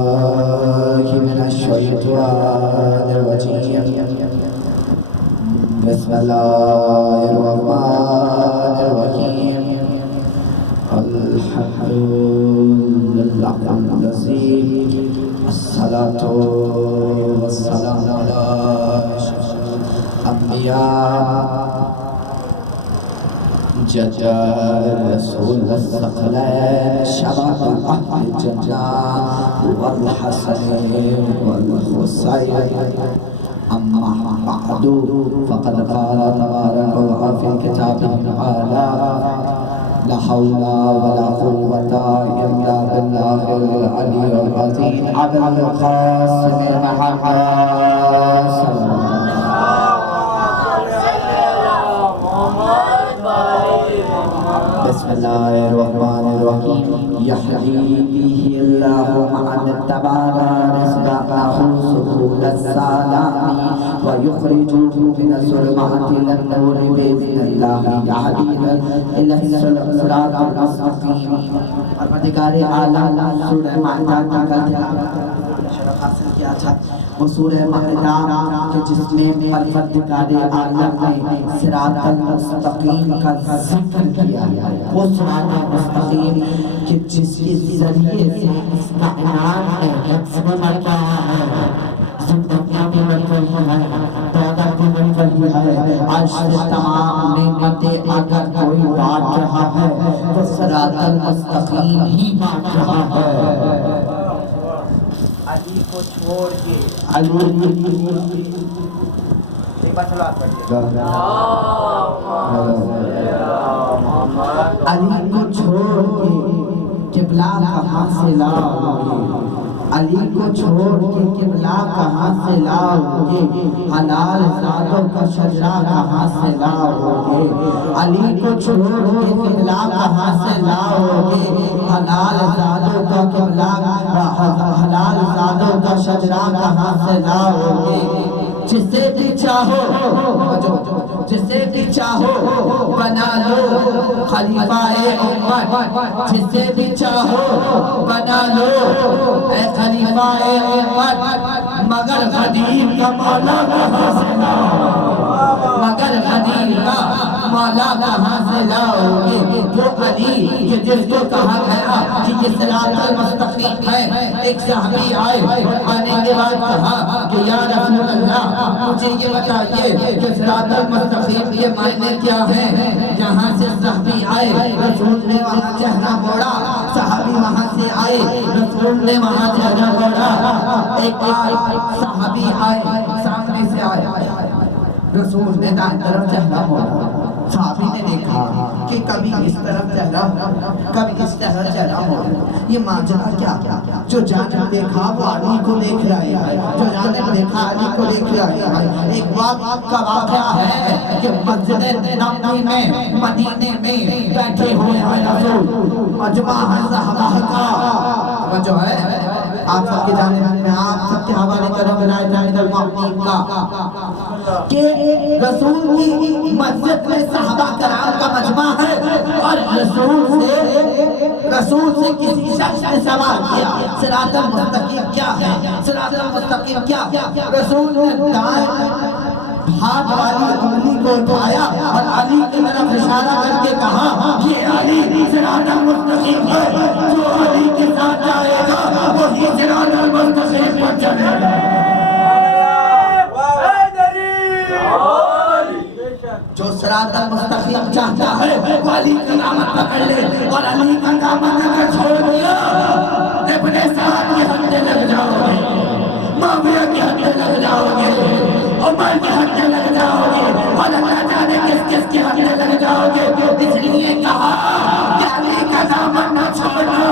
بالله من الشيطان الرجيم بسم الله الرحمن الرحيم الحمد لله الذي الصلاة والسلام على أشرف الأنبياء جد الرسول الثقلين شباب أهل الجنة والحسن والحسين أما بعد فقد قال تبارك وتعالى في كتابه تعالى لا حول ولا قوة إلا بالله العلي العظيم أبي القاسم محمد صلى الله عليه وسلم. بسم الله الرحمن الرحيم يهدي به الله من اتبع رزقه سبل السلام ويخرجه من الظلمات إلى النور بإذن الله يهدي إلى الصراط المستقيم. پروردگار عالم سورہ مائدہ کا کل شرف حاصل کیا تھا وہ سورہ مائدہ کہ جس میں پروردگار عالم نے صراط المستقیم کا ذکر کیا وہ صراط المستقیم کہ جس کے ذریعے سے اس کائنات میں سمجھ رہا ہے زندگیاں بھی بڑھ رہی ہیں پیدا بھی بڑھ رہی ہے عرش سے تمام نعمتیں اگر کوئی بانٹ رہا ہے تو صراط المستقیم ہی بانٹ رہا ہے. علی کو چھوڑ کے علی ایک بار صلوات پڑھیے علی کو چھوڑ کے قبلہ کہاں سے لاؤ گے علی کو چھوڑ کے قبلہ کہاں سے لاؤ گے حلال زادوں کا شجرہ کہاں سے لاؤ گے علی کو چھوڑ کے قبلہ کہاں سے لاؤ گے حلال زادوں کا قبلہ حلال زادوں کا شجرہ کہاں سے لاؤ گے جسے بھی چاہو بنا لو خلیفہ امت جسے بھی چاہو بنا لو اے خلیفہ امت مگر غدیر کا مولا کہاں سے لاؤ مگر غدیر کا مولا کہاں سے لاؤ گے وہ علی کہ جس کو کہا گیا کہ یہ صراط المستقیم ہے. ایک صحابی آئے آنے کے بعد کہا کہ یا رسول اللہ مجھے یہ بتائیے کہ صراط المستقیم کے معنی کیا ہے. یہاں سے صحابی آئے رسول نے وہاں چہرہ موڑا صحابی وہاں سے آئے رسول نے وہاں چہرہ موڑا. ایک صحابی آئے سامنے سے آئے رسول نے دائیں طرف چہرہ موڑا. صحابی نے دیکھا کہ کبھی اس طرف چہرہ کبھی اس طرف چہرہ موڑا. یہ ماجرا کیا جو جانب دیکھا وہ علی کو دیکھ رہے ہیں جو جانب دیکھا علی کو دیکھ رہے ہیں. ایک وقت کا واقعہ ہے کہ مسجد نبوی میں مدینے میں بیٹھے ہوئے ہیں رسول مجمع ہے صحابہ کا جو ہے آپ سب کی جانب میں آپ سب کے حوالے کرو بلائے جانب المعمین کا کہ رسول کی مسجد میں صحابہ کرام کا مجمع ہے اور رسول سے کسی شخص نے سوال کیا صراط المستقیم کیا ہے صراط المستقیم کیا. رسول نے دائیں ہاتھ والی انگلی کو اٹھایا اور علی کی طرف اشارہ کر کے کہا یہ علی صراط المستقیم ہے جو علی کے ساتھ جائے گا وہی صراط المستقیم پر چلے گا. جو صراط المستقیم چاہتا ہے وہ علی کا دامن پکڑ لے اور علی کا دامن اگر چھوڑ دیا اپنے ساتھ کے ہتھے لگ جاؤ گے معاویہ کے ہتھے لگ جاؤ گے عمر کے ہتھے لگ جاؤ گے اور اللہ جانے کس کس کے ہتھے لگ جاؤ گے. اس لیے کہا کہ علی کا دامن نہ چھوڑنا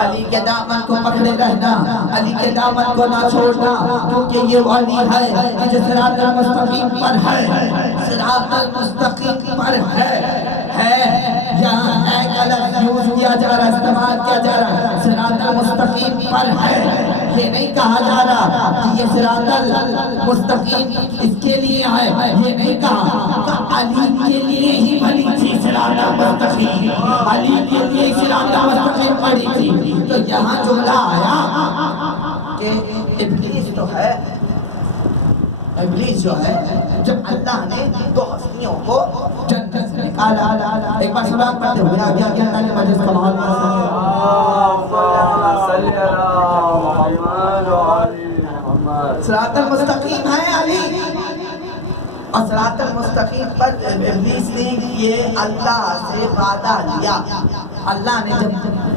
علی کے دامن کو پکڑے رہنا علی کے دامن کو نہ چھوڑنا کیونکہ یہ علی ہے جو صراط المستقیم پر ہے صراط المستقیم پر ہے یہاں ایک الگ یوز کیا جا رہا استعمال کیا جا رہا صراط المستقیم پر ہے یہ نہیں کہا جا رہا کہ یہ صراط المستقیم اس کے لیے ہے، یہ نہیں کہا کہ علی کے لیے ہی بنی تھی صراط المستقیم، علی کے لیے صراط المستقیم پڑی تھی۔ تو یہاں جملہ آیا کہ ابلیس تو ہے، ابلیس جو ہے جب اللہ نے دو ہستیوں کو جنت سے نکالا، ایک بار سلام پڑھتے ہوئے آگے آگے اللہ نے مجلس کا ماحول صراط المستقیم ہے علی، اور صراط المستقیم پر ابلیس نے یہ اللہ سے وعدہ لیا۔ اللہ نے جب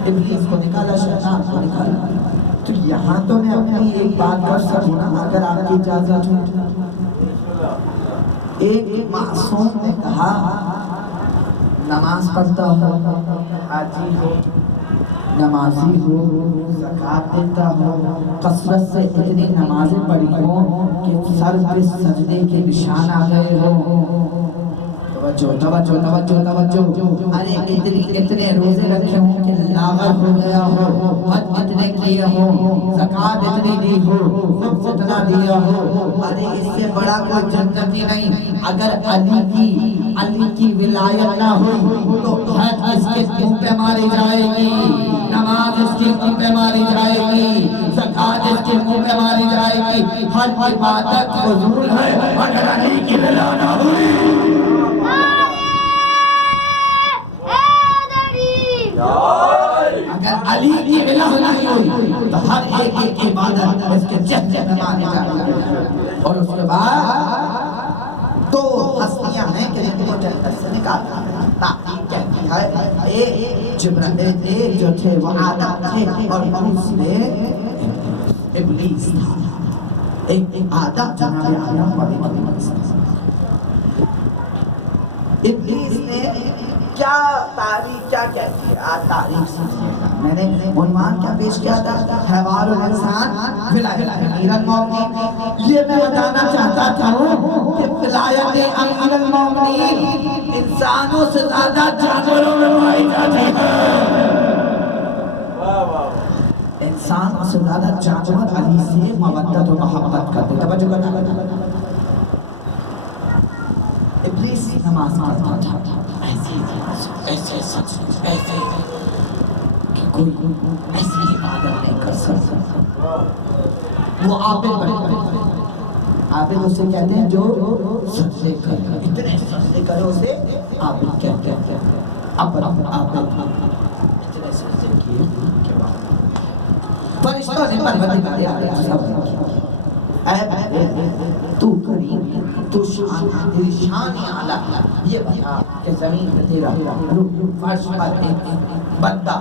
ابلیس کو نکالا، شیطان کو نکالا، تو یہاں تو میں اپنی ایک بات کر سکوں نا اگر آپ کی اجازت ہو۔ ایک معصوم نے کہا نماز پڑھتا ہو، حاجی ہو، نمازی ہو، زکوٰۃ دیتا ہو، کثرت سے اتنی نمازیں پڑھی ہوں کہ سر پہ سجدے کے نشان آ گئے ہوں، توجہ توجہ توجہ توجہ، ارے اتنے روزے رکھے ہوں کہ لاغر ہو گیا ہو، حج اتنے کیے ہوں، زکوٰۃ اتنی دی ہو، خود اتنا دیا ہو، ارے اس سے بڑا کوئی جنتی نہیں۔ اگر علی کی ولایت نہ ہوئی تو حج اس کے منہ پہ ماری جائے گی، نماز اس کے منہ پہ ماری جائے گی، زکوٰۃ اس کے منہ پہ ماری جائے گی، ہر عبادت فضول ہے اگر علی کی ولایت نہ ہوئی۔ اگر علی کی ولایت نہیں ہوئی تو ہر ایک عبادت اس کے جہد میں مانی جائے گی۔ اور اس کے بعد دو ہستیاں ہیں کہ جن کو جنت سے نکالا گیا۔ تحقیق کہتی ہے ایک جو تھے وہ آدم تھے اور دوسرے ابلیس تھا۔ ایک آدم جناب آدم اور ابلیس نے کیا تاریخ کیا کہتی ہے، آج تاریخ سیکھیے گا۔ میں نے عنوان کیا پیش کیا تھا، حوار الانسان ولایت امیر المومنین۔ یہ میں بتانا چاہتا تھا کہ ولایت امیر المومنین انسانوں سے زیادہ جانوروں میں پائی جاتی ہے۔ انسان سے زیادہ جانور علی سے مودت و محبت کرتے۔ توجہ کرنا، ابلیس نماز پڑھتا تھا ایسے کہ کوئی ایسی عبادت نہیں کر سکتا۔ وہ عابد بن گئے۔ عابد اسے کہتے ہیں جو سجدے کرے، اتنے سجدے کرے اسے عابد کہتے ہیں۔ اب عابد اتنے سجدے کیے کے بعد فرشتوں نے پروردگار عالم اے تو کریم، تو شان، تیری شان اعلیٰ، یہ بتا کہ زمین میں تیرا فرش پر ایک بندہ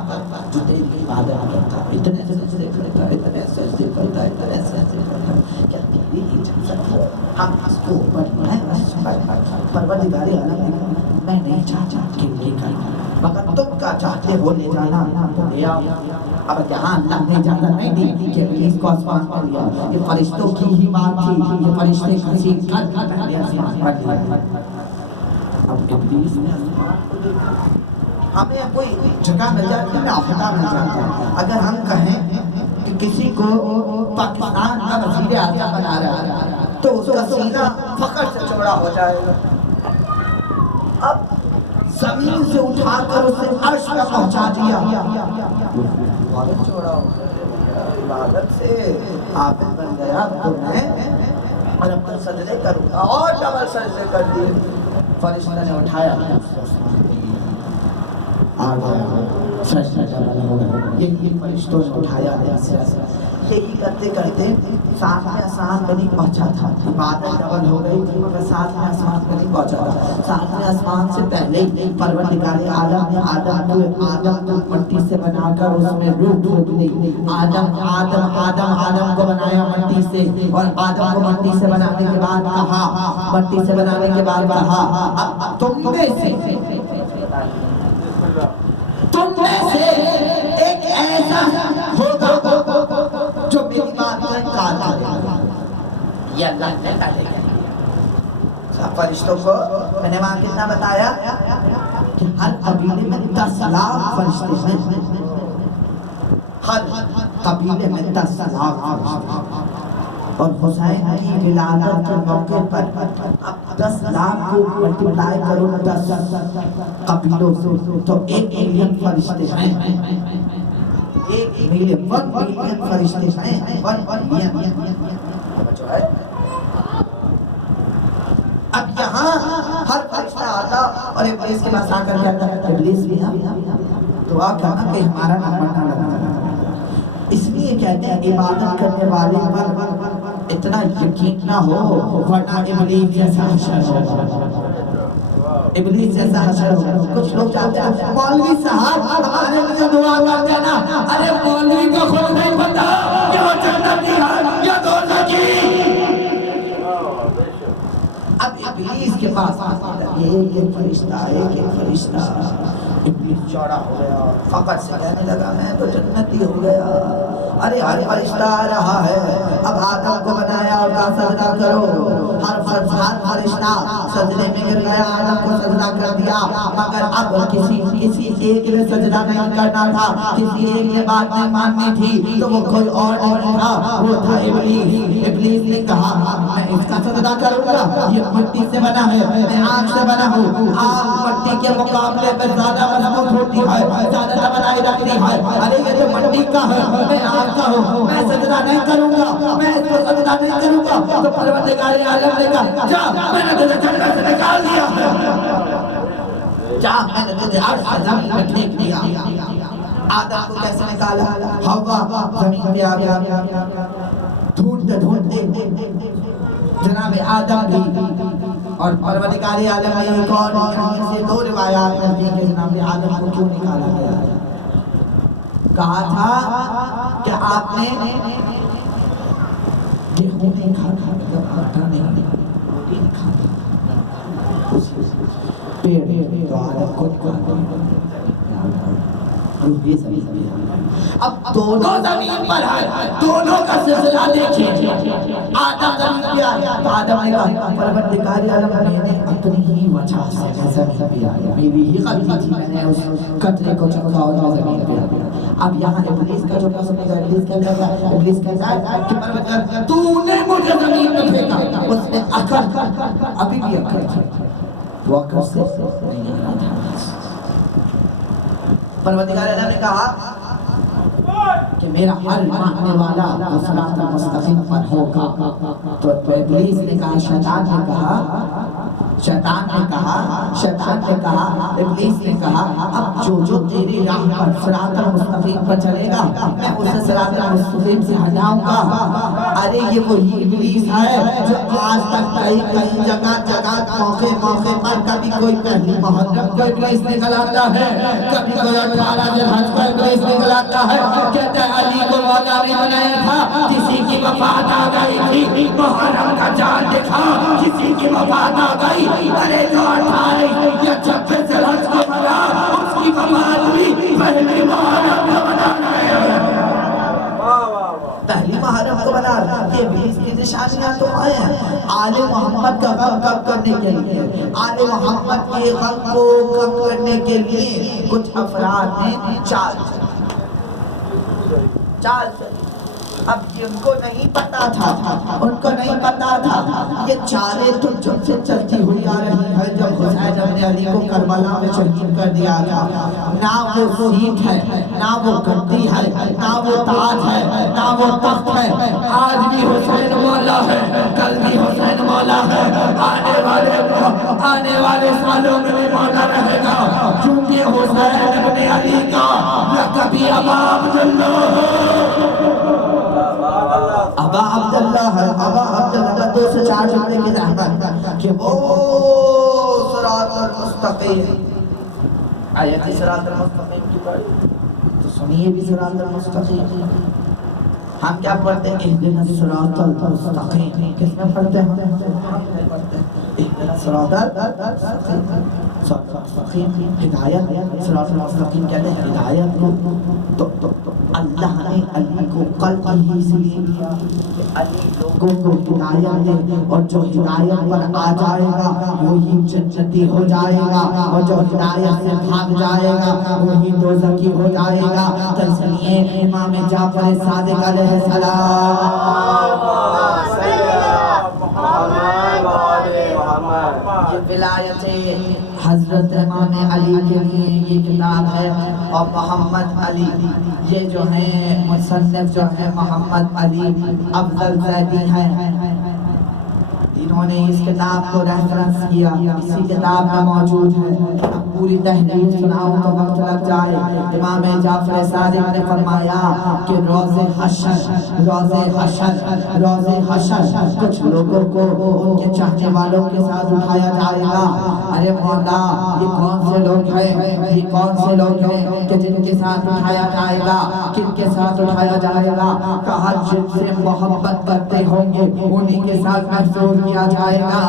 جو تیری عبادت کرتا ہے، اتنے سجدے کرتا ہے، اتنے سجدے کرتا ہے، اتنے سجدے کرتا ہے، کیا تیری اجازت ہو ہم اس کو پڑھنا ہے؟ پروردگار عالم میں نہیں چاہتا کہ یہ کرنا، مگر تم کا چاہتے ہو لے جانا تو لے آؤ۔ اب یہاں اللہ نے اجازت نہیں دی کہ ابلیس کو آسمان پر لیا، یہ فرشتوں کی ہی بات تھی، یہ فرشتے کسی کر پہلے آسمان پر لیا۔ اب ابلیس نے آسمان کو دیکھا، ہمیں کوئی جگہ مل جاتی ہے، عہدہ مل جاتا ہے۔ اگر ہم کہیں کہ کسی کو پاکستان کا وزیر اعظم بنا رہا ہے تو اس کا سینہ فخر سے چوڑا ہو جائے گا۔ اب زمین سے اٹھا کر اسے عرش پر پہنچا دیا، چوڑا ہو گیا، عبادت سے عابد بن گیا، تو میں اور اپنے سجدے کروں گا، اور ڈبل سجدے کر دیے۔ فرشتہ نے اٹھایا، آ گیا، سجدہ ڈبل ہو گیا، یہ فرشتوں نے اٹھایا، یہی کرتے کرتے ساتویں آسمان پہ نہیں پہنچا تھا، عبادت ڈبل ہو گئی تھی مگر ساتویں آسمان پہ نہیں پہنچا تھا۔ ساتویں آسمان سے پہلے پروردگار عالم نے آدم کو مٹی سے بنا کر اس میں روح ڈھونک دی۔ آدم کو بنایا مٹی سے، اور آدم کو مٹی سے بنانے کے بعد کہا، مٹی سے بنانے کے بعد کہا اب تم میں سے ایک ایسا ہوگا جو میری بات کا انکار کرے گا۔ یہ اللہ نے پہلے کہا فرشتوں کو، میں نے وہاں کتنا بتایا کہ ہر قبیلے میں 10 لاکھ فرشتے ہیں، ہر قبیلے میں 10 لاکھ اور حسین کی ولادت کے موقع پر اب 10 لاکھ کو ملٹیپلائی کرو 10 قبیلوں سے تو 1 ملین فرشتے ہیں. 1 ملین 1 ملین فرشتے ہیں. 1 ملین. اب یہاں ہر فرشتہ آتا اور ابلیس کے پاس آ کر کہتا ہے ابلیس بھی دعا کرنا کہ ہمارا نمبر نہ لگتا. اس لیے کہتے ہیں عبادت کرنے والے پر اتنا یقین نہ ہو ورنہ ابلیس جیسا حشر ہوگا. ابلیس جیسا حشر ہوگا. کچھ لوگ چاہتے ہیں مولوی صاحب ہمارے لیے دعا کرتے ہیں نا. ارے مولوی کو خود نہیں پتا کہ وہ جنتی ہے یا دوزخی. اب ابلیس کے پاس ایک فرشتہ ابلیس چوڑا ہو گیا. فقط سے کہنے لگا میں تو جنتی ہو گیا. ارے ہر فرشتہ آ رہا ہے. اب آدم کو بنایا اور کہا سجدہ کرو. ہر فرشتہ سجدے میں گر گیا. آدم کو سجدہ کر دیا. مگر اب کسی ایک نے سجدہ نہیں کرنا تھا. کسی ایک نے بات نہیں ماننی تھی. تو وہ کوئی اور نہیں تھا, وہ تھا ابلیس. ابلیس نے کہا میں اس کا سجدہ کروں گا. یہ مٹی سے بنا ہے, میں آگ سے بنا ہوں. آگ مٹی کے مقابلے میں زیادہ مضبوط ہوتی ہے, زیادہ بنائی رکھتی ہے. ارے یہ تو مٹی کا ہے, میں آگ کا ہوں. میں سجدہ نہیں کروں گا, میں اس کو سجدہ نہیں کروں گا. تو پروردگار عالم نے کہا جا, میں نے تجھے جنت سے نکال دیا. جا, میں نے تجھے عرش سے زمین میں پھینک دیا. آدم کو کیسے نکالا؟ ہوا زمین پہ آ گیا. ڈھونڈتے جناب آدم بھی اور پروردگار عالم نے ایک اور سے 2 روایات ملتی ہیں کہ جناب آدم کو کیوں نکالا گیا. کہا تھا کہ آپ نے گیہوں نہیں کھانا, آٹا نہیں روٹی نہیں کھانا, پیڑ تو آدم کو نکالا. اب دونوں زمین پر ہے, دونوں کا سلسلہ دیکھیں. آدم زمین پہ آیا تو آدم نے کہا پروردگار عالم میں نے اپنی ہی وجہ سے زمین پہ آیا, میری ہی غلطی تھی, میں نے اس قطرے کو چکا اور میں زمین پہ آیا. اب یہاں ابلیس کا جو قسم ہے, ابلیس کہتا ہے کہ پروردگار تو نے مجھے زمین پہ پھینکا. اس نے عقل, ابھی بھی عقل تھی, وہ عقل سے نہیں آ رہا تھا. پروردگار اللہ نے کہا کہ میرا ہر ماننے والا صراط المستقیم پر ہوگا. تو ابلیس نے کہا, شیطان نے کہا ابلیس نے کہا اب جو تیری راہ پر صراط المستقیم پر چلے گا میں اسے صراط المستقیم سے ہٹاؤں گا. ارے یہ وہی ابلیس ہے جو آج تک کئی جگہ موقع پر کبھی کوئی پہلی محرم کو ابلیس نکل آتا ہے, کبھی کوئی 18 ذوالحج کو ابلیس نکل آتا ہے. کہتا ہے علی کو مولا نے بنایا تھا, کسی کی وفات آ گئی تھی, محرم کا چاند دکھا, کسی کی وفات آ گئی. ارے جو 18 یا 26 ذوالحج کو بنا, اس کی وفات بھی پہلی محرم کو بنا رہے ہیں. پہلی محرم کو بنا رہے ہیں. یہ ابلیس کی نشانیاں تو آئے ہیں. آل محمد کا غم کم کرنے کے لیے, آل محمد کے غم کو کم کرنے کے لیے کچھ افراد نے چال اب یہ ان کو نہیں پتا تھا یہ چالیں تو جب سے چلتی ہوئی آ رہی ہے. جب حسین ابن علی کو کربلا میں شہید کر دیا گیا, نہ وہ سیٹ ہے, نہ وہ گدی ہے, نہ وہ تاج ہے, نہ وہ تخت ہے. آج بھی حسین مولا ہے, کل بھی حسین مولا ہے, آنے والے سالوں میں بھی مولا رہے گا, کیونکہ حسین ابن علی کا لقب ابا عبداللہ ہے. ابا عبداللہ 2 سے 4 جملے کی رحمت کہ وہ صراط المستقیم. آیت صراط المستقیم کی پڑھ تو سنیے بھی صراط المستقیم. ہم کیا پڑھتے ہیں؟ اہدنا الصراط المستقیم. کس میں پڑھتے ہیں؟ اهدنا الصراط المستقیم، ہدایت صراط المستقیم کہتے ہیں ہدایت کو. تو اللہ نے علی کو قلب ہی اس لیے دیا کہ علی لوگوں کو ہدایت دے، اور جو ہدایت پر آ جائے گا وہی جنتی ہو جائے گا، اور جو ہدایت سے بھاگ جائے گا وہی دوزخی ہو جائے گا. تو اس لیے امام جعفر صادق علیہ یہ ولایت حضرت امام علی کے لیے یہ کتاب ہے. اور محمد علی یہ جو ہیں مصنف جو ہے محمد علی افضل زیدی ہیں، انہوں نے اس کتاب کو ریفرنس کیا، اسی کتاب میں موجود ہے. اب پوری تحریر سناؤں تو وقت لگ جائے. امام جعفر صادق نے فرمایا کہ روز حشر کچھ لوگوں کو ان کے چاہنے والوں کے ساتھ اٹھایا جائے گا. ارے مولا یہ کون سے لوگ ہیں کہ جن کے ساتھ اٹھایا جائے گا؟ کن کے ساتھ اٹھایا جائے گا؟ کہا جن سے محبت کرتے ہوں گے انہی کے ساتھ محسوس کیا جائے گا.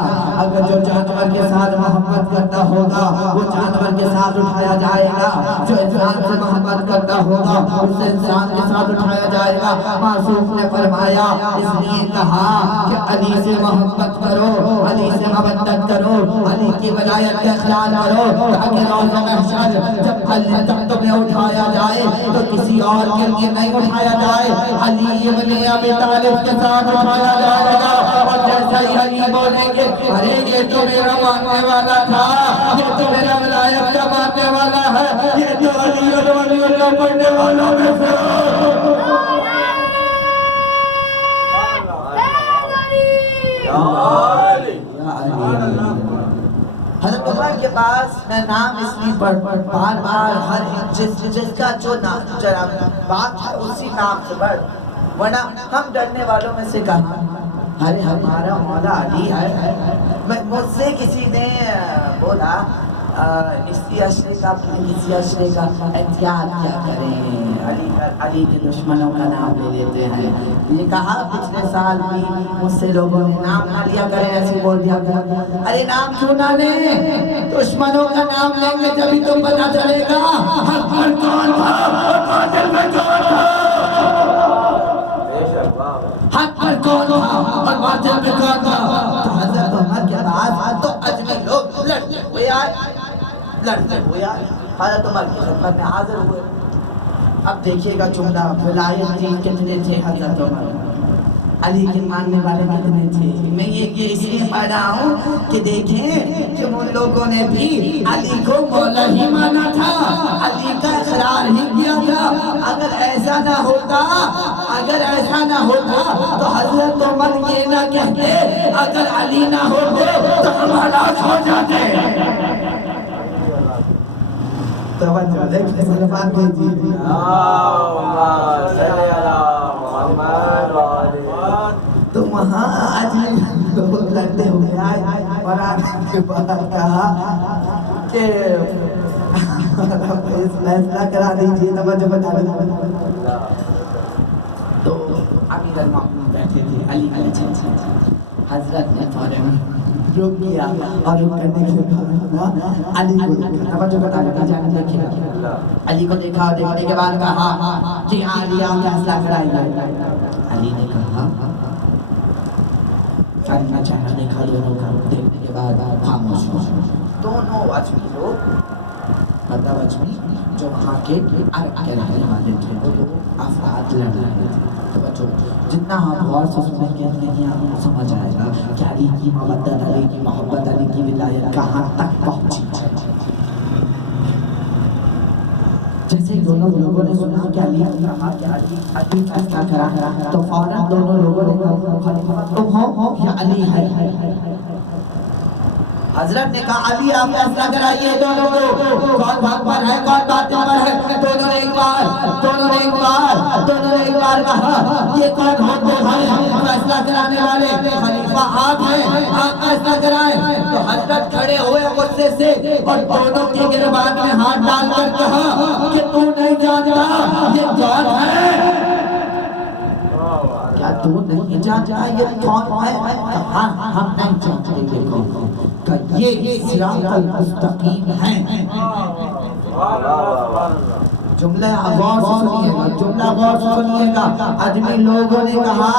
اگر جو جانور کے ساتھ محبت کرتا ہوگا وہ جانور کے ساتھ اٹھایا جائے گا، جو انسان سے محبت کرتا ہوگا اس سے انسان کے ساتھ اٹھایا جائے گا. معصوم نے فرمایا اس لیے کہا کہ علی سے محبت کرو، علی سے مودت کرو، علی کی ولایت کا اقرار کرو، تاکہ روز محشر جب علی تک تمہیں اٹھایا جائے تو کسی اور کے لیے نہیں اٹھایا جائے، علی ابن ابی طالب کے ساتھ اٹھایا جائے گا. اور جیسا ہی علی بولیں گے ارے یہ تو میرا ماننے والا تھا، یہ تو میرا ولایت کا ماننے والا ہے، یہ تو علی اور ولی اللہ پڑھنے والوں میں سے حضرت عمر کے پاس میں نام اس لیے بار بار ہر جس کا جو بات ہے اسی نام سے بڑھ، ورنہ ہم ڈرنے والوں میں سے کہا ارے ہمارا مولا علی ہے. مجھ سے کسی نے بولا اسی اشرے کا احتیاط کیا کریں، علی کے دشمنوں کا نام لے لیتے ہیں. یہ کہا پچھلے سال بھی مجھ سے لوگوں نے نام نہ لیا کریں، ایسے بول دیا گیا. ارے نام کیوں نہ لیں؟ دشمنوں کا نام لیں گے جبھی تو پتا چلے گا حق پر کون تھا اور باطل پر کون تھا، حق پر کون تھا اور باطل پر کون تھا. تو حضرت عمر کے بعد تو اجمی لوگ لڑتے ہوئے آئے. حضرت عمر کی خدمت میں حاضر ہوئے. اب دیکھیے گا جملہ ولایت جی کتنے تھے حضرت عمر، علی کے ماننے والے کتنے تھے. میں یہ اس لیے پڑھ رہا ہوں کہ دیکھیں کہ ان لوگوں نے بھی علی کو مولا ہی مانا تھا، علی کا اقرار ہی کیا تھا. اگر ایسا نہ ہوتا تو حضرت عمر یہ نہ کہتے اگر علی نہ ہوتے تو ہم ہلاک ہو جاتے. توجہ دیکھیں سلمان کو جی تو وہاں عجیب لوگ لڑتے ہوئے آئے اور آنے کے بعد کہا کہ فیصلہ کرا دیجیے. توجہ بتا دیں. تو امیر المؤمنین بیٹھے تھے علی کے اچھے حضرت نے فوراً رک گیا اور رک کرنے کے بعد علی کو دیکھا. توجہ بتا دیں جانے دیکھیں علی کو دیکھا اور دیکھنے کے بعد کہا کہ علی آپ فیصلہ کرائیے. علی نے کہا فیصلہ چہرہ دیکھا دونوں کا، دیکھنے کے بعد خاموش ہو. دونوں اجمی لوگ مطلب اجمی جو وہاں کے عرب کے رہنے والے تھے وہ افراد لڑ رہے تھے. توجہ جتنا آپ غور سے سنیں گے اتنی آپ کو سمجھ آئے گا کہ علی کی مودت، علی کی محبت، علی کی ولایت کہاں تک پہنچی. جیسے دونوں لوگوں نے سنا کہ علی فیصلہ کرا تو فوراً دونوں لوگوں نے کہا تم ہو یا علی ہے. حضرت نے کہا علی آپ فیصلہ کرائیے دونوں کو، کون حق پر ہے کون باطل پر ہے. دونوں نے ایک بار کہا یہ کون ہوتے ہیں فیصلہ کرانے والے؟ خلیفہ آپ ہیں، آپ فیصلہ کرائیں. تو حضرت کھڑے ہوئے غصے سے اور دونوں کی گربان میں ہاتھ ڈال کر کہا کہ تو نہیں جانتا یہ کون ہے. کیا تو نہیں جانتا یہ کون ہے؟ ہاں ہم نہیں جانتے یہ کون کہ یہ صراط المستقیم ہے۔ جملہ غور سے سنیے گا، جملہ غور سے سنیے گا۔ آدمی لوگوں نے کہا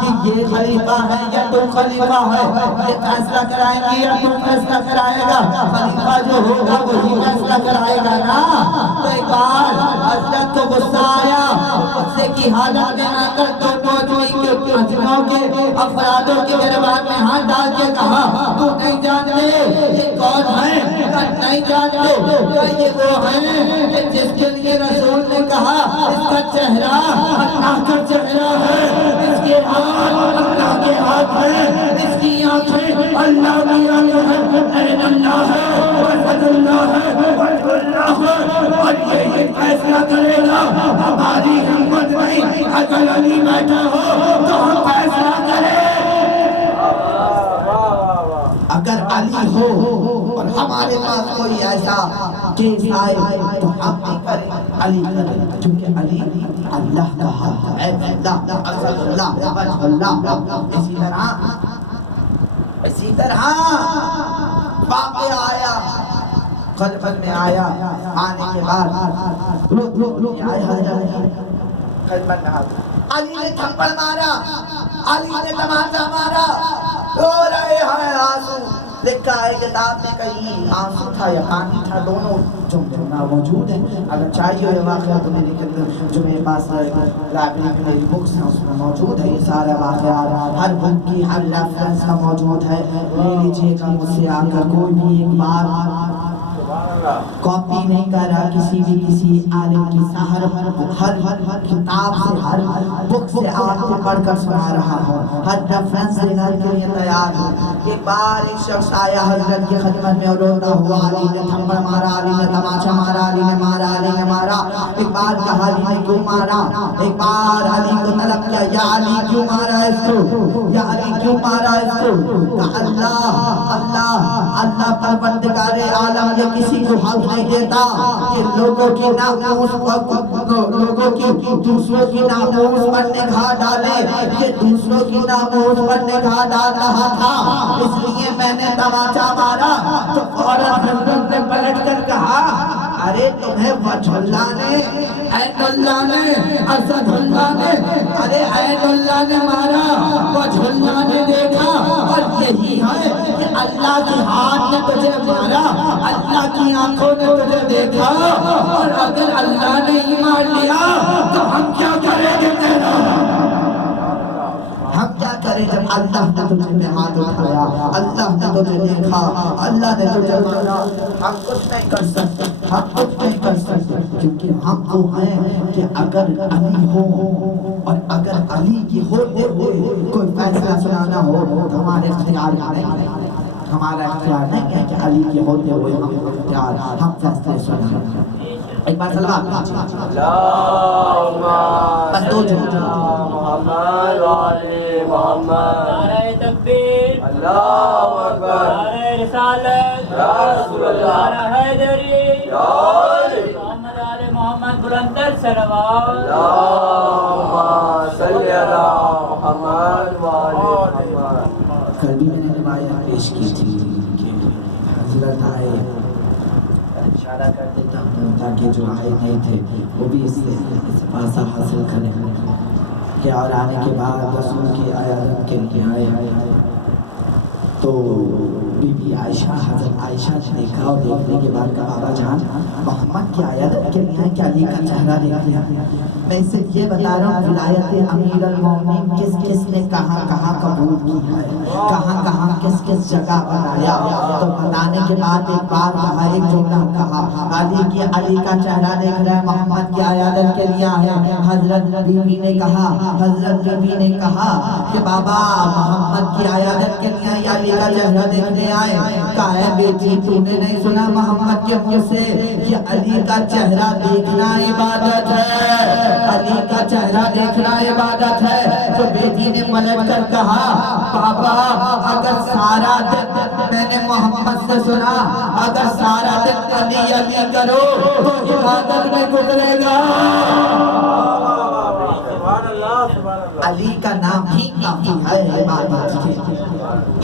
کہ یہ خلیفہ ہے یا تم خلیفہ ہے، یہ فیصلہ کرائیں گے یا تم فیصلہ کرائے گا؟ خلیفہ جو ہوگا وہی فیصلہ کرائے گا نا۔ تو ایک بار حضرت کو غصہ آیا، غصے کی حالت میں آ کر دونوں اجنوں کے افرادوں کے دربار میں ہاتھ ڈال کے کہا تو نہیں جانتے یہ کون ہے؟ نہیں جانتے کہ یہ وہ ہیں جس کے لیے رسول نے کہا اس کا چہرہ اللہ کا چہرہ ہے، اس کے ہاتھ اللہ کے ہاتھ ہیں، اس کی آنکھیں اللہ کی آنکھیں ہیں، عین اللہ ہے، وجہ اللہ ہے، وجہ اللہ ہے۔ اور یہ فیصلہ کرے گا، ہماری ہمت نہیں، اگر علی بیٹھا ہو تو ہم فیصلہ کریں۔ اگر علی ہو اور ہمارے پاس کوئی ایسا کیس آئے تو ہم نہیں کریں، علی کریں، کیونکہ علی اللہ کا حق ہے، اللہ اصل اللہ وجہ اللہ۔ اسی طرح واقعہ آیا، خلفت میں آیا، آنے کے بعد روک آئے حضرت خدمت میں آیا، علی نے تھپڑ مارا، علی نے تماچا مارا، رو رہے ہیں آنسو۔ لکھا ہے کتاب میں کہیں آنسو تھا یا پانی تھا، دونوں جملہ موجود ہیں۔ اگر چاہیے یہ واقعہ تو میرے جو میرے پاس لائبریری میں میری بکس ہیں اس میں موجود ہے یہ سارا واقعہ، ہر بک کی ہر ریفرنس کا موجود ہے، لے لیجیے گا مجھ سے آ کر۔ کوئی بھی ایک بار کاپی نہیں کر رہا کسی بھی کسی عالم کی، ہر کتاب سے ہر بک سے آپ کو پڑھ کر سنا رہا ہوں، ہر ریفرنس دینے کے لیے تیار ہوں۔ ایک بار ایک شخص آیا حضرت کی خدمت میں اور روتا ہوا، علی نے تھپڑ مارا، علی نے تماچا مارا، علی نے مارا، علی نے مارا۔ ایک بار کہا علی نے کیوں مارا؟ ایک بار علی کو طلب کیا، یا علی کیوں مارا اس کو؟ یا علی کیوں مارا اس کو؟ کہ اللہ اللہ اللہ پروردگار عالم یہ کسی کو حق نہیں دیتا کہ لوگوں کی ناموس لوگوں کی دوسروں کی ناموس پر نگاہ ڈالے، یہ دوسروں کی ناموس پر نگاہ ڈال رہا تھا، اس لیے میں نے تماچا مارا۔ تو فوراً حضرت نے پلٹ کر کہا ارے تمہیں وجہ اللہ نے، عین اللہ نے، اسد اللہ نے، ارے عین اللہ نے مارا، وجہ اللہ نے دیکھا، اور یہی ہے کہ اللہ کی ہاتھ نے تجھے مارا، اللہ کی آنکھوں نے تجھے دیکھا، اور اگر اللہ نے ہی مار لیا تو ہم کیا کریں گے تیرا؟ ہم کیا کریں جب اللہ نے تجھے میں ہاتھ اٹھایا، اللہ نے تجھے دیکھا، اللہ نے تجھے مارا؟ ہم کچھ نہیں کر سکتے، ہم کچھ نہیں کر سکتے، کیونکہ ہم کو ہیں کہ اگر علی ہو اور اگر علی کی ہوتے ہوئے کوئی فیصلہ سنانا ہو تو ہمارے اختیار میں نہیں، ہمارا اختیار نہیں ہے کہ علی کے ہوتے ہوئے ہم فیصلے سنائیں۔ ایک بار سلام بس دو جملے محمد وعلی محمد، نعرہ تکبیر، اللہ اکبر، نعرہ رسالت، یا رسول اللہ، نعرہ حیدری، یا علی، محمد آل محمد، بلندر صلوات، اللہم صلی علی محمد وعلی محمد۔ کل بھی میں نے روایت پیش کی تھی کہ حضرت آئے، اشارہ کر دیتا ہوں تاکہ جو آئے نہیں تھے وہ بھی اس سے استفادہ حاصل کریں کہ اور آنے کے بعد رسول کی عیادت کے لیے آئے تو بی بی عائشہ، حضرت عائشہ نے دیکھا اور دیکھنے کے بعد کہا بابا جان محمد کی عیادت کے لیے کیا علی کا چہرہ دیکھ لیا؟ میں اسے یہ بتا رہا ہوں ولایت امیر المومنین کس کس نے کہاں کہاں قبول کی ہے، کہاں کہاں کس کس جگہ بتایا، تو بتانے کے بعد ایک بار کہا، ایک جملہ کہا، علی کا چہرہ دیکھ رہا ہے، محمد کی عیادت کے لیے آیا۔ حضرت بی بی نے کہا کہ بابا محمد کی عیادت کے لیے آیا، علی کا چہرہ دیکھنے آئے۔ کہا ہے بیٹی تو نے نہیں سنا محمد کے منہ سے کہ علی کا چہرہ دیکھنا عبادت ہے، علی کا چہرہ دیکھنا عبادت ہے۔ تو بیٹی نے پلٹ کر کہا بابا اگر سارا دن میں نے محمد سے سنا اگر سارا دن علی علی کرو تو عبادت میں گزرے گا۔ علی کا نام ہی کافی ہے عبادت کے لیے.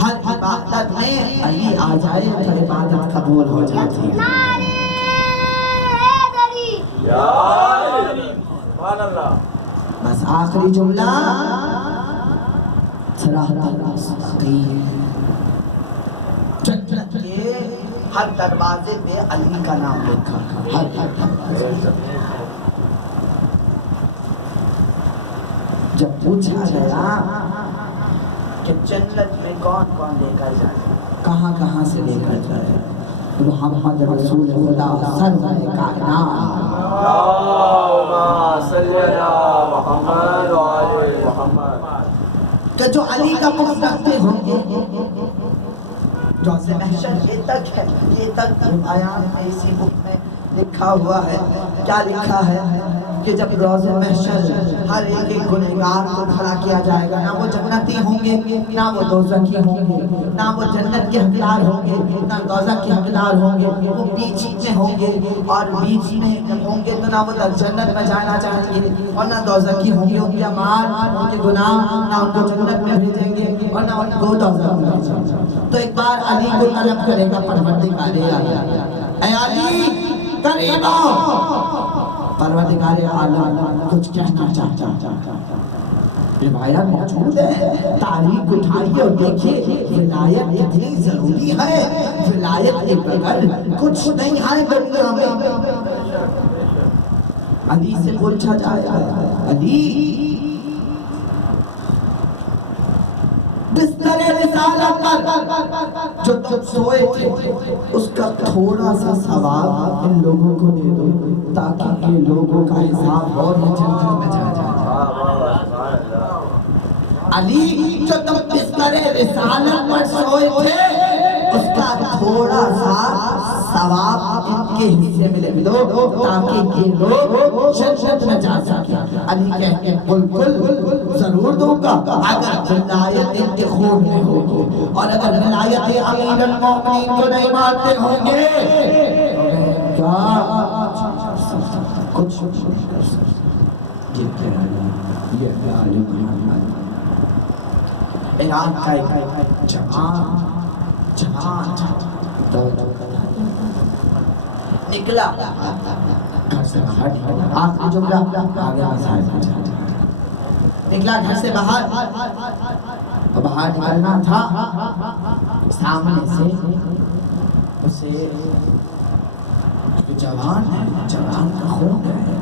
ہر عبادت میں علی آ جائے تو عبادت قبول ہو جاتی ہے. بس آخری جملہ صراط المستقیم. جنت کے ہر دروازے پہ علی کا نام لکھا. ہر جب پوچھا گیا کہ جنت میں کون کون لے کر جائے, کہاں کہاں سے لے کر جائے, محمد رسول خدا سرور کائنات کہ جو علی کا مقصد رکھتے ہوں گے, جو سے محشر یہ تک ہے, یہ تک آیات میں اسی بک میں لکھا ہوا ہے. کیا لکھا ہے کہ جب روز محشر ہر ایک گنہگار کو کھڑا کیا جائے گا, نہ وہ جنتی ہوں گے نہ وہ دوزخی ہوں گے, نہ وہ جنت کے حقدار ہوں گے نہ دوزخ کے حقدار ہوں گے, وہ بیچ میں ہوں گے, اور بیچ میں جب ہوں گے تو نہ وہ جنت میں جانا چاہیں گے اور نہ دوزخی ہوں گے. ان کے اعمال, ان کے گناہ نہ ان کو جنت میں بھیجیں گے اور نہ ان کو دوزخ میں بھیجیں گے. تو ایک بار علی کو طلب کرے گا پروردگار عالم, اے علی قریب آؤ. پروردگار عالم کچھ کہنا چاہتا, روایت موجود ہے, تاریخ اٹھائیے اور دیکھیے ولایت کتنی ضروری ہے. ولایت کے بغیر کچھ نہیں ہے دنیا میں. علی سے پوچھا جائے, علی بستر رسالت پر جو سوئے تھے اس کا تھوڑا سا ثواب ان لوگوں کو دے دو تاکہ یہ لوگوں کا حساب اور یہ جنت میں چلا جائے. علی جو تم بستر رسالت پر سوئے تھے اس کا تھوڑا سا ثواب ان کے حصے میں لے دو تاکہ یہ لوگ جنت میں جا سکیں. علی کہتے ہیں بالکل ضرور دوں گا اگر ولایت ان کے خون میں ہوگی, اور اگر ولایت امیر المومنین کو نہیں مانتے ہوں گے کیا کچھ کر سکتے. یہ ایران کا ایک جوان نکلا گھر سے باہر, آخری جملہ آگے مسائل نکلا گھر سے باہر, باہر نکلنا تھا, سامنے سے اسے جوان ہے, جوان کا خون ہے,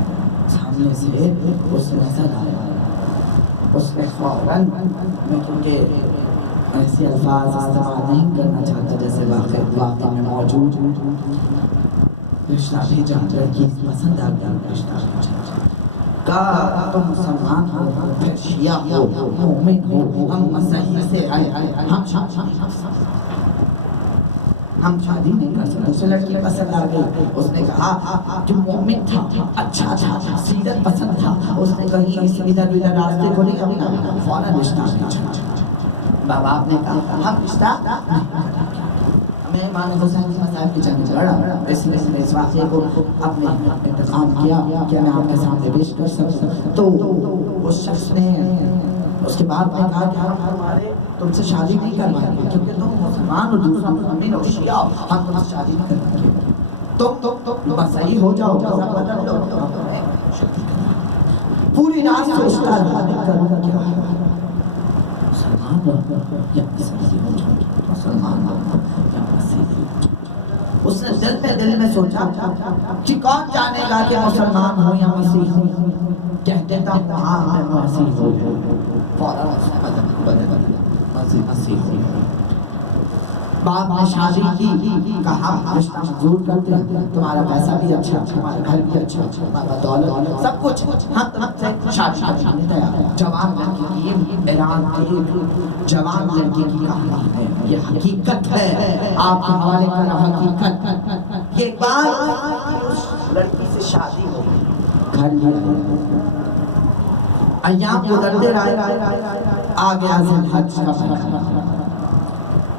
سامنے سے اس نظر آیا. اس نے فوراً, میں کیونکہ ایسے الفاظ استعمال نہیں کرنا چاہتا جیسے واقعہ میں موجود, رشتہ بھیجا, لڑکی پسند آ گیا, رشتہ بھیجا, کہا تم مسلمان ہو, پھر شیعہ ہو, مومن ہو, ہم مسیحی سے آئے, ہم شادی نہیں کر سکتے. اسے لڑکی پسند آ گئی. اس نے کہا جو مومن تھا, اچھا تھا, سیرت پسند تھا, اس نے کہیں اس ادھر ادھر راستے کو نہیں اپنا, فوراً رشتہ بھیجا. بابا آپ نے کہا ہم رشتہ میں امام حسین صاحب کی جنگ لڑا, اس لیے اس واقعے کو اپنے انتخاب کیا کہ میں آپ کے سامنے پیش کر سکوں. تو اس شخص نے اس کے بعد میں کہا کہ ہم ہمارے تم سے شادی نہیں کروائیں گے کیونکہ تم مسلمان اور دوسرا مومن اور شیعہ, ہم تم سے شادی نہیں کریں گے. تم بس صحیح ہو جاؤ, مذہب بدل لو. پوری رات سوچتا رہا کروں کیا, مسلمان یا مسیحی ہو جاؤ, مسلمان یا مسیحی. اس نے دل میں سوچا کہ کون جانے گا کہ مسلمان ہوں یا مسیحی ہوں, کہہ دیتا ہوں ہاں میں مسیحی ہوں. فوراً مسیح ہوں. باپ نے شادی کی, کہا رشتہ منظور کرتے ہیں, تمہارا پیسہ بھی اچھا, تمہارا گھر بھی اچھا, تمہارا دولت سب کچھ, ہم سے شادی کرنے تیار. جوان لڑکی کی, ایران کی جوان لڑکی کی کہانی ہے, یہ حقیقت ہے, آپ کے حوالے کر رہا حقیقت. یہ بات اس لڑکی سے شادی ہو گئی, گھر لیا, ایام گزرتے رہے, آ گیا ذی الحج کا مہینہ.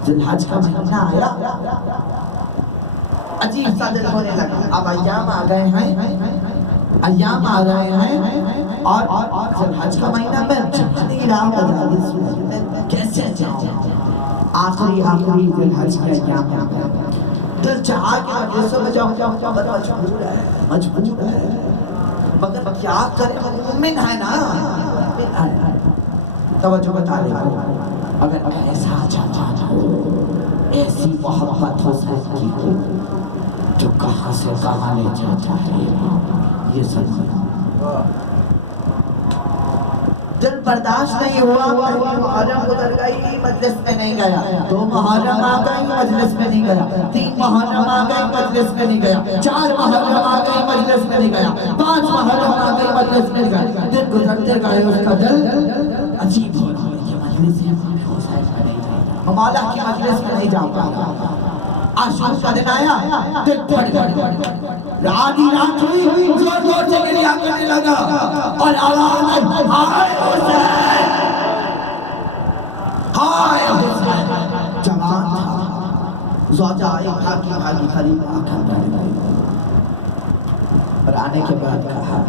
ذی الحج کا مہینہ آیا, عجیب سا دل ہونے لگا. اب ایام آ گئے ہیں, ایام آ گئے ہیں, اور ذوالحج کا مہینہ میں جا نہیں رہا ہوں، کیسے جاؤں؟ آخری ذوالحج کے ایام میں دل چاہا کہ مجلسوں میں جاؤں، مگر مجبور ہے، مگر کیا کرے، مومن ہے نا، توجہ بتا لے اگر ایسا جانا ہو، ایسی محبت ہو سکتی ہو جو کہاں سے کہاں لے جاتا ہے، یہ سمجھنا دل برداشت نہیں ہوا، پہلی محرم گزر گئی مجلس میں نہیں گیا، 2 محرم آ گئی مجلس میں نہیں گیا، 3 محرم آ گئی مجلس میں نہیں گیا، 4 محرم آ گئی مجلس میں نہیں گیا، 5 محرم آ گئی مجلس میں نہیں گیا، دن گزرتے گئے اس کا دل عجیب ہو رہا ہے کہ مجلس مولا کی مجلس میں نہیں جا پا رہا۔ عاشور کا دن آیا، دل پھٹ گیا، آدھی رات ہوئی، زور سے گریہ کرنے لگا اور آواز آئی، ہائے حسین، ہائے حسین۔ جوان تھا، زوجہ آئی، بھاگی خلیفہ آکھا بیٹھ گئی اور آنے کے بعد کہا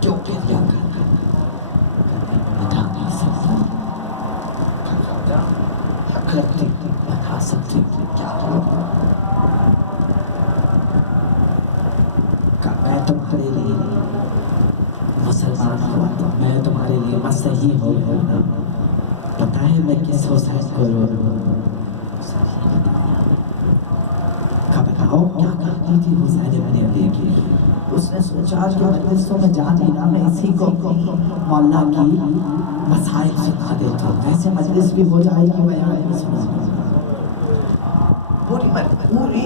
کیوں گریہ کرنا، بتا نہیں سکتا، حق رکھتی بتا سکتی کیا ہوا؟ کہ میں تمہارے لیے مسلمان ہوا تو میں تمہارے لیے مسیحی ہو گیا، پتہ ہے میں کس حسین کو رو رہا ہوں؟ کہ بتاؤ کیا کرتی تھی حسین ابن علی کی؟ اس نے سوچا کہ مجلسوں میں جا نہیں رہا، میں اسی کو مولا کی مسائل سنا دیتا ہوں، ویسے مجلس بھی ہو جائے گی، بیان بھی سنا دیتا ہوں۔ پوری